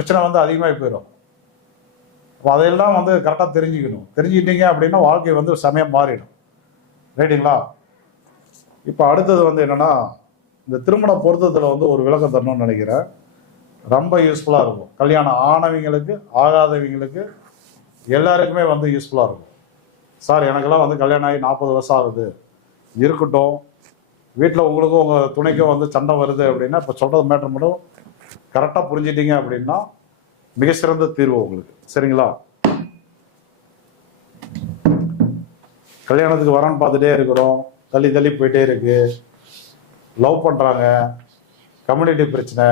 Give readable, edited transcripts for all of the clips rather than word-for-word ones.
பிரச்சனை வந்து அதிகமாகி போயிடும். அப்போ அதையெல்லாம் வந்து கரெக்டாக தெரிஞ்சுக்கணும். தெரிஞ்சுக்கிட்டீங்க அப்படின்னா வாழ்க்கை வந்து சமயம் மாறிடும். ரைட்டுங்களா? இப்போ அடுத்தது வந்து என்னென்னா, இந்த திருமண பொருத்தத்தில் வந்து ஒரு விளக்கம் தரணும்னு நினைக்கிறேன். ரொம்ப யூஸ்ஃபுல்லாக இருக்கும். கல்யாணம் ஆனவங்களுக்கு ஆகாதவங்களுக்கு எல்லாருக்குமே வந்து யூஸ்ஃபுல்லாக இருக்கும். சார் எனக்கெல்லாம் வந்து கல்யாணம் ஆகி 40 வருஷம் ஆகுது, இருக்கட்டும், வீட்டில் உங்களுக்கும் உங்கள் துணைக்கும் வந்து சண்டை வருது அப்படின்னா இப்போ சொல்கிறது மேட்டர் மட்டும் கரெக்டாக புரிஞ்சிட்டிங்க அப்படின்னா மிக சிறந்த தீர்வு உங்களுக்கு. சரிங்களா? கல்யாணத்துக்கு வரன்னு பார்த்துட்டே இருக்கிறோம், தள்ளி தள்ளி போயிட்டே இருக்கு, லவ் பண்ணுறாங்க, கம்யூனிட்டி பிரச்சனை,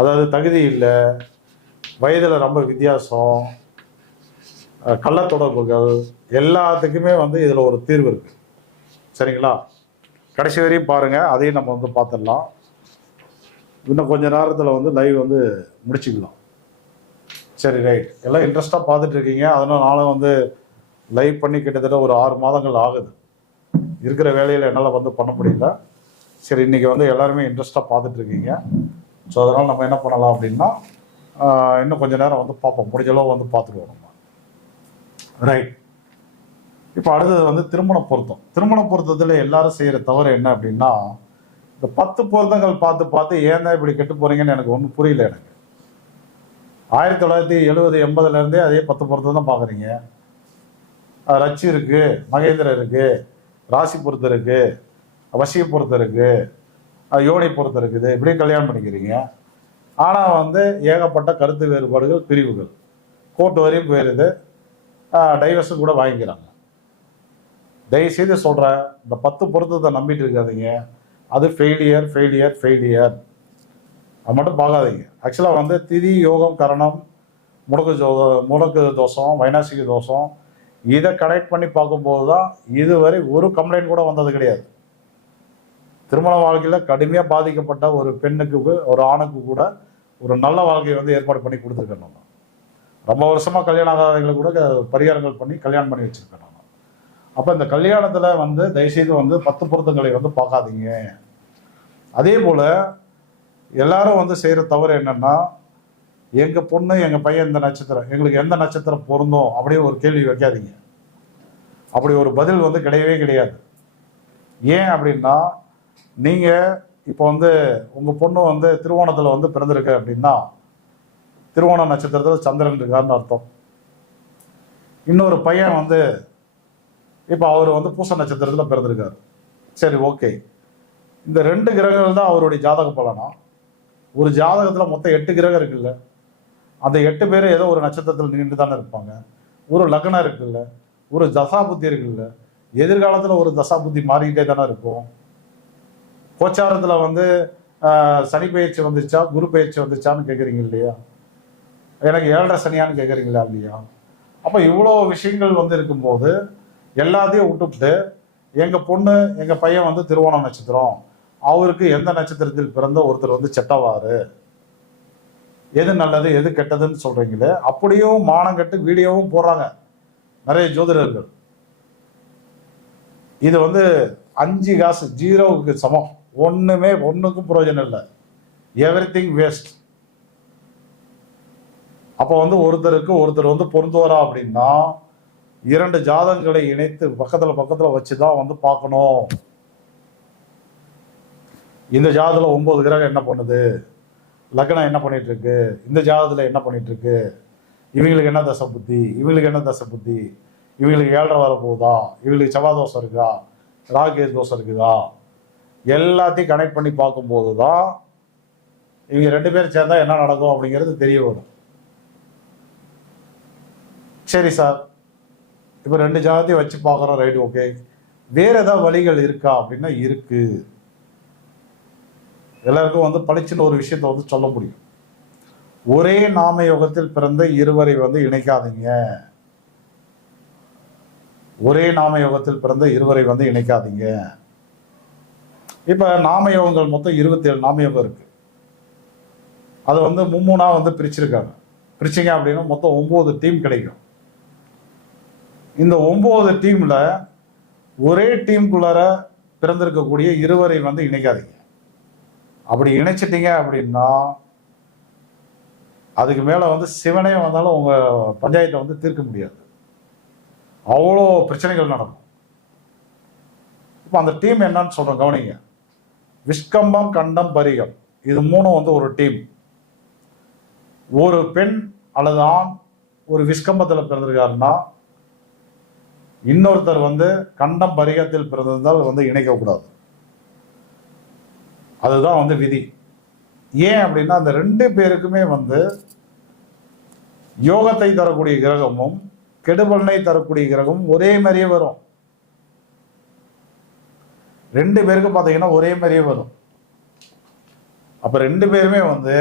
அதாவது தகுதி இல்லை, வயதில் ரொம்ப வித்தியாசம், கள்ள தொடர்புகள், எல்லாத்துக்குமே வந்து இதில் ஒரு தீர்வு இருக்குது. சரிங்களா? கடைசி வரையும் பாருங்கள், அதையும் நம்ம வந்து பார்த்துடலாம். இன்னும் கொஞ்ச நேரத்தில் வந்து லைவ் வந்து முடிச்சுக்கலாம். சரி, ரைட். எல்லாம் இன்ட்ரெஸ்டாக பார்த்துட்டு இருக்கீங்க. அதனால் நானும் வந்து லைவ் பண்ணி கிட்டத்தட்ட ஒரு 6 மாதங்கள் ஆகுது. இருக்கிற வேலையில் என்னால் வந்து பண்ண முடியல. சரி, இன்றைக்கி வந்து எல்லாருமே இன்ட்ரெஸ்டாக பார்த்துட்ருக்கீங்க. ஸோ அதனால் நம்ம என்ன பண்ணலாம் அப்படின்னா, இன்னும் கொஞ்சம் நேரம் வந்து பார்ப்போம், முடிஞ்சளவு வந்து பார்த்துருவோம் நம்ம. ரைட். இப்போ அடுத்தது வந்து திருமண பொருத்தம். திருமண பொருத்தத்தில் எல்லாரும் செய்கிற தவறு என்ன அப்படின்னா, இந்த 10 பொருத்தங்கள் பார்த்து பார்த்து ஏன் தான் இப்படி கெட்டு போகிறீங்கன்னு எனக்கு ஒன்றும் புரியல. எனக்கு 1970 80லேருந்தே அதே 10 பொருத்தம் தான் பார்க்குறீங்க. ரச்சி இருக்குது, மகேந்திரன் இருக்குது, ராசி பொருத்தம் இருக்குது, வசிய பொருத்தம் இருக்குது, யோனி பொருத்தம் இருக்குது, இப்படி கல்யாணம் பண்ணிக்கிறீங்க. ஆனால் வந்து ஏகப்பட்ட கருத்து வேறுபாடுகள், பிரிவுகள், கோர்ட்டு வரையும் போயிடுது, டைவர்ஸும் கூட வாங்கிக்கிறாங்க. தயவுசெய்து சொல்கிறேன், இந்த 10 பொருத்தத்தை நம்பிட்டு இருக்காதீங்க. அது ஃபெயிலியர் ஃபெயிலியர் ஃபெயிலியர். அது மட்டும் பார்க்காதீங்க. ஆக்சுவலாக வந்து திதி யோகம் கரணம் முடக்கு தோஷம் வைநாசிக தோஷம் இதை கனெக்ட் பண்ணி பார்க்கும்போது தான் இதுவரை ஒரு கம்ப்ளைண்ட் கூட வந்தது கிடையாது. திருமண வாழ்க்கையில் கடுமையாக பாதிக்கப்பட்ட ஒரு பெண்ணுக்கு ஒரு ஆணுக்கு கூட ஒரு நல்ல வாழ்க்கையை வந்து ஏற்பாடு பண்ணி கொடுத்துருக்கேன். நான் ரொம்ப வருஷமாக கல்யாணம் ஆகாதவங்களுக்கு கூட பரிகாரங்கள் பண்ணி கல்யாணம் பண்ணி வச்சுருக்கேன். நான் அப்போ இந்த கல்யாணத்தில் வந்து தயவுசெய்து வந்து 10 பொருத்தங்களை வந்து பார்க்காதீங்க. அதே போல் எல்லாரும் வந்து செய்கிற தவறு என்னென்னா, எங்கள் பொண்ணு எங்கள் பையன் இந்த நட்சத்திரம், எங்களுக்கு எந்த நட்சத்திரம் பொருந்தும் அப்படின்னு ஒரு கேள்வி வைக்காதீங்க. அப்படி ஒரு பதில் வந்து கிடையவே கிடையாது. ஏன் அப்படின்னா, நீங்கள் இப்போ வந்து உங்கள் பொண்ணு வந்து திருவோணத்தில் வந்து பிறந்திருக்கு அப்படின்னா, திருவோண நட்சத்திரத்தில் சந்திரன் இருக்காருன்னு அர்த்தம். இன்னொரு பையன் வந்து இப்போ அவர் வந்து பூச நட்சத்திரத்தில் பிறந்திருக்காரு. சரி, ஓகே. இந்த 2 கிரகங்கள் தான் அவருடைய ஜாதக பலனா? ஒரு ஜாதகத்தில் மொத்தம் 8 கிரகம் இருக்குல்ல, அந்த 8 பேர் ஏதோ ஒரு நட்சத்திரத்தில் நின்று தானே இருப்பாங்க. ஒரு லக்னம் இருக்குல்ல, ஒரு தசாபுத்தி இருக்குல்ல, எதிர்காலத்தில் ஒரு தசாபுத்தி மாறிக்கிட்டே தானே இருக்கும். கோச்சாரத்தில் வந்து சனி பயிற்சி வந்துச்சா குரு பயிற்சி வந்துச்சான்னு கேட்குறீங்க இல்லையா? எனக்கு 7.5 சனியான்னு கேட்குறீங்களா இல்லையா? அப்போ இவ்வளோ விஷயங்கள் வந்து இருக்கும்போது எல்லாத்தையும் விட்டுவிட்டு எங்கள் பொண்ணு எங்கள் பையன் வந்து திருவோண நட்சத்திரம், அவருக்கு எந்த நட்சத்திரத்தில் பிறந்த ஒருத்தர் வந்து செட்டவாரு, எது நல்லது எது கெட்டதுன்னு சொல்கிறீங்களே, அப்படியும் மானம் கட்டு வீடியோவும் போடுறாங்க நிறைய ஜோதிடர்கள். இது வந்து 5 காசு 0க்கு சமம். ஒன்றுக்கும் பிரயோஜனம் இல்லை. Everything waste. அப்போ வந்து ஒருத்தர் வந்து பொருந்துவாரா அப்படின்னா 2 ஜாதகங்களை இணைத்து பக்கத்தில் வச்சு தான் வந்து பார்க்கணும். இந்த ஜாதகத்தில் 9 கிரகம் என்ன பண்ணுது, லக்னம் என்ன பண்ணிட்டு இருக்கு, இந்த ஜாதகத்தில் என்ன பண்ணிட்டு இருக்கு, இவங்களுக்கு என்ன தசை புத்தி, இவங்களுக்கு என்ன தசை புத்தி, இவங்களுக்கு 7.5 வரப்போகுதா, இவங்களுக்கு செவ்வாய் தோஷம் இருக்குதா, ராகு தோஷம் இருக்குதா, எல்லாத்தையும் கனெக்ட் பண்ணி பார்க்கும்போது தான் இவங்க 2 பேரும் சேர்ந்தா என்ன நடக்கும் அப்படிங்கிறது தெரிய வரும். சரி சார், இப்போ 2 ஜாதகத்தையும் வச்சு பார்க்குறோம், ரைட், ஓகே. வேற ஏதாவது வழிகள் இருக்கா அப்படின்னா இருக்கு. எல்லாருக்கும் வந்து பளிச்சுன்னு ஒரு விஷயத்த வந்து சொல்ல முடியும். ஒரே நாம யோகத்தில் பிறந்த இருவரை வந்து இணைக்காதீங்க. ஒரே நாம யோகத்தில் பிறந்த இருவரை வந்து இணைக்காதீங்க. இப்போ நாம யோகங்கள் மொத்தம் 27 நாம யோகம் இருக்கு. அதை வந்து 3 வந்து பிரிச்சிருக்காங்க. பிரிச்சிங்க அப்படின்னா மொத்தம் 9 டீம் கிடைக்கும். இந்த 9 டீம்ல ஒரே டீமுக்குள்ளார பிறந்திருக்கக்கூடிய இருவரை வந்து இணைக்காதீங்க. அப்படி இணைச்சிட்டீங்க அப்படின்னா அதுக்கு மேலே வந்து சிவனே வந்தாலும் உங்கள் பஞ்சாயத்தை வந்து தீர்க்க முடியாது. அவ்வளோ பிரச்சனைகள் நடக்கும். இப்போ அந்த டீம் என்னன்னு சொல்கிறோம், கவனிங்க. விஷ்கம்பம், கண்டம், பரிகம், இது மூணும் வந்து ஒரு டீம். ஒரு பெண் அல்லது ஆண் ஒரு விஷ்கம்பத்தில் பிறந்திருக்காருன்னா இன்னொருத்தர் வந்து கண்டம் பரிகத்தில் பிறந்திருந்தால் வந்து இணைக்கக்கூடாது. அதுதான் வந்து விதி. ஏன் அப்படின்னா அந்த 2 பேருக்குமே வந்து யோகத்தை தரக்கூடிய கிரகமும் கெடுபலனை தரக்கூடிய கிரகமும் ஒரே மாதிரியே வரும். 2 பேருக்கு பார்த்தீங்கன்னா ஒரே மாதிரியே வரும். அப்ப 2 பேருமே வந்து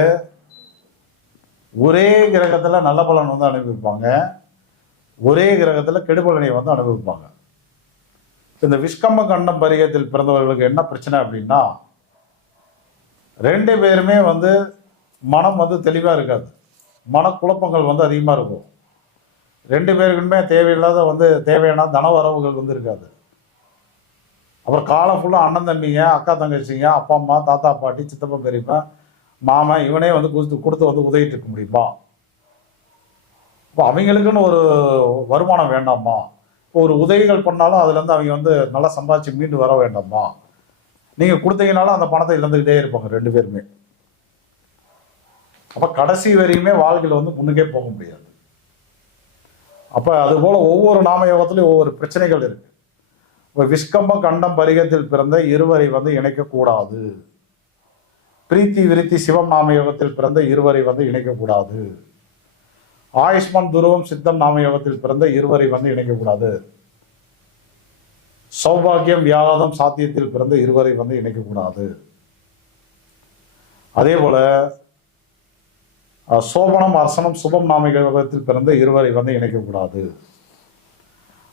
ஒரே கிரகத்துல நல்ல பலன் வந்து அனுபவிப்பாங்க, ஒரே கிரகத்துல கெடுபலனை வந்து அனுபவிப்பாங்க. இந்த விஷ்கம்ப கண்டம் பரிகத்தில் பிறந்தவர்களுக்கு என்ன பிரச்சனை அப்படின்னா 2 பேருமே வந்து மனம் வந்து தெளிவா இருக்காது, மனக்குழப்பங்கள் வந்து அதிகமா இருக்கும். 2 பேருக்குமே தேவையில்லாத வந்து தேவையான தன வரவுகள் வந்து இருக்காது. அப்புறம் காலம் ஃபுல்லாக அண்ணன் தம்பிங்க, அக்கா தங்கச்சிங்க, அப்பா அம்மா, தாத்தா பாட்டி, சித்தப்பா பெரியப்பா, மாமன், இவனே வந்து கொடுத்து வந்து உதவிட்டு இருக்க முடியுமா? இப்போ அவங்களுக்குன்னு ஒரு வருமானம் வேண்டாமா? இப்போ ஒரு உதவிகள் பண்ணாலும் அதுலேருந்து அவங்க வந்து நல்லா சம்பாதிச்சு மீண்டு வர வேண்டாமா? நீங்கள் கொடுத்தீங்கனாலும் அந்த பணத்தை இழந்துக்கிட்டே இருப்பாங்க 2 பேருமே. அப்போ கடைசி வரையுமே வாழ்க்கையில் வந்து முன்னுக்கே போக முடியாது. அப்போ அதுபோல் ஒவ்வொரு நாம யோகத்திலையும் ஒவ்வொரு பிரச்சனைகள் இருக்கு. இப்போ விஷ்கம்ப கண்டம் பரிகத்தில் பிறந்த இருவரை வந்து இணைக்கக்கூடாது. பிரீத்தி விருத்தி சிவம் நாம யோகத்தில் பிறந்த இருவரை வந்து இணைக்கக்கூடாது. ஆயுஷ்மான் துருவம் சித்தம் நாம யோகத்தில் பிறந்த இருவரை வந்து இணைக்கக்கூடாது. சௌபாகியம் வியாதம் சாத்தியத்தில் பிறந்த இருவரை வந்து இணைக்கக்கூடாது. அதே போல சோபனம் அர்சனம் சுபம் நாம யோகத்தில் பிறந்த இருவரை வந்து இணைக்கக்கூடாது.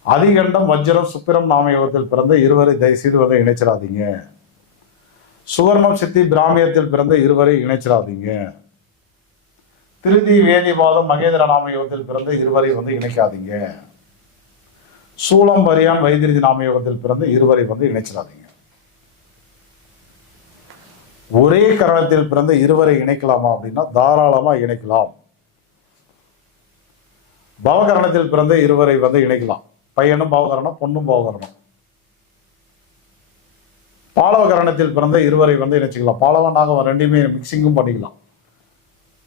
அதிகண்டம் வஜ்ரம் சுப்பிரம் நாம யோகத்தில் பிறந்த இருவரை தயவுசெய்து வந்து இணைச்சிடாதீங்க. சுவர்ணம் சித்தி பிராமியத்தில் பிறந்த இருவரை இணைச்சிடாதீங்க. திருதி வேதிவாதம் மகேந்திர நாம யோகத்தில் பிறந்த இருவரை வந்து இணைக்காதீங்க. சூளம் வரியான் வைத்திருதி நாம யோகத்தில் பிறந்த இருவரை வந்து இணைச்சிடாதீங்க. ஒரே கரணத்தில் பிறந்த இருவரை இணைக்கலாமா அப்படின்னா தாராளமா இணைக்கலாம். பவகரணத்தில் பிறந்த இருவரை வந்து இணைக்கலாம். பையனும் பவகரணம், பொண்ணும் பவகரணம். பாலவகரணத்தில் பிறந்த இருவரை வந்து இணைச்சிக்கலாம். பாலவன் நாகவன் ரெண்டுமே மிக்சிங்கும் பண்ணிக்கலாம்.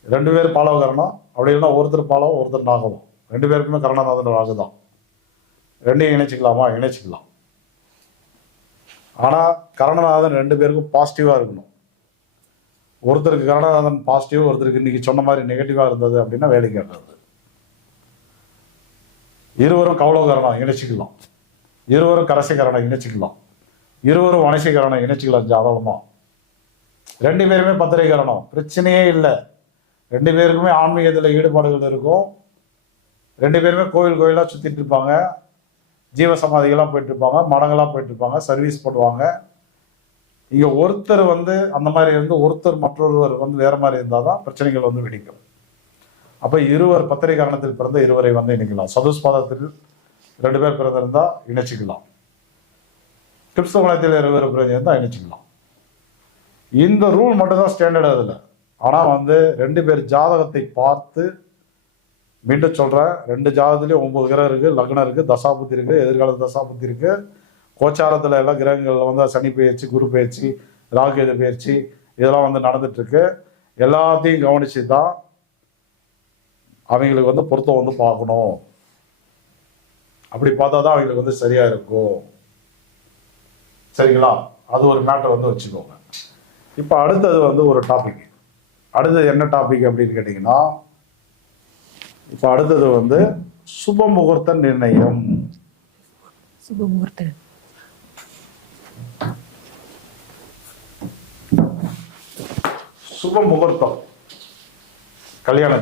2 பேர் பாலவகரணம், அப்படி இல்லைன்னா ஒருத்தர் பாலவம் ஒருத்தர் நாகவம், 2 பேருக்குமே கரணநாதன் ராகுதான். 2ஐயும் இணைச்சிக்கலாமா? இணைச்சிக்கலாம். ஆனா கரணநாதன் 2 பேருக்கும் பாசிட்டிவா இருக்கணும். ஒருத்தருக்கு கரணநாதன் பாசிட்டிவ், ஒருத்தருக்கு இன்னைக்கு சொன்ன மாதிரி நெகட்டிவா இருந்தது அப்படின்னா வேலை கேட்டது. இருவரும் கௌளவகரணம் இணைச்சிக்கலாம், இருவரும் கரசிகரணம் இணைச்சிக்கலாம், இருவரும் வனசிகரணம் இணைச்சிக்கலாம் தாராளமா. 2 பேருமே பத்திரிகரணம், பிரச்சனையே இல்லை. 2 பேருக்குமே ஆன்மீகத்தில் ஈடுபாடுகள் இருக்கும். 2 பேருமே கோயில் கோயிலாக சுற்றிட்டு இருப்பாங்க, ஜீவசமாதிகளாக போயிட்டு இருப்பாங்க, மடங்களாக போயிட்டு இருப்பாங்க, சர்வீஸ் பண்ணுவாங்க. இங்கே ஒருத்தர் வந்து அந்த மாதிரி இருந்து ஒருத்தர் மற்றொருவர் வந்து வேற மாதிரி இருந்தால் தான் பிரச்சனைகள் வந்து வெடிக்கும். அப்போ இருவர் பத்திரிகரணத்தில் பிறந்த இருவரை வந்து இணைக்கலாம். சதுஸ்பாதத்தில் 2 பேர் பிறந்திருந்தா இணைச்சிக்கலாம். கிருப்சகுணத்தில் 2 பேர் பிறந்திருந்தா இணைச்சிக்கலாம். இந்த ரூல் மட்டும்தான் ஸ்டாண்டர்ட் அதில். ஆனால் வந்து 2 பேர் ஜாதகத்தை பார்த்து, மீண்டும் சொல்கிறேன், 2 ஜாதகத்துலேயும் 9 கிரகம் இருக்குது, லக்னம் இருக்குது, தசாபுத்தி இருக்குது, எதிர்கால தசாபுத்தி இருக்குது. கோச்சாரத்தில் எல்லாம் கிரகங்கள் வந்து சனி பயிற்சி, குரு பயிற்சி, ராகு பயிற்சி இதெல்லாம் வந்து நடந்துட்டுருக்கு. எல்லாத்தையும் கவனித்து தான் அவங்களுக்கு வந்து பொருத்தம் வந்து பார்க்கணும். அப்படி பார்த்தா தான் அவங்களுக்கு வந்து சரியாக இருக்கும். சரிங்களா? அது ஒரு மேட்டர் வந்து வச்சுக்கோங்க. இப்போ அடுத்தது வந்து ஒரு டாபிக். அடுத்தது என்ன டாபிக் அப்படின்னு கேட்டிங்கன்னா, இப்போ அடுத்தது வந்து சுப முகூர்த்த நிர்ணயம். சுப முகூர்த்தம் கல்யாணம்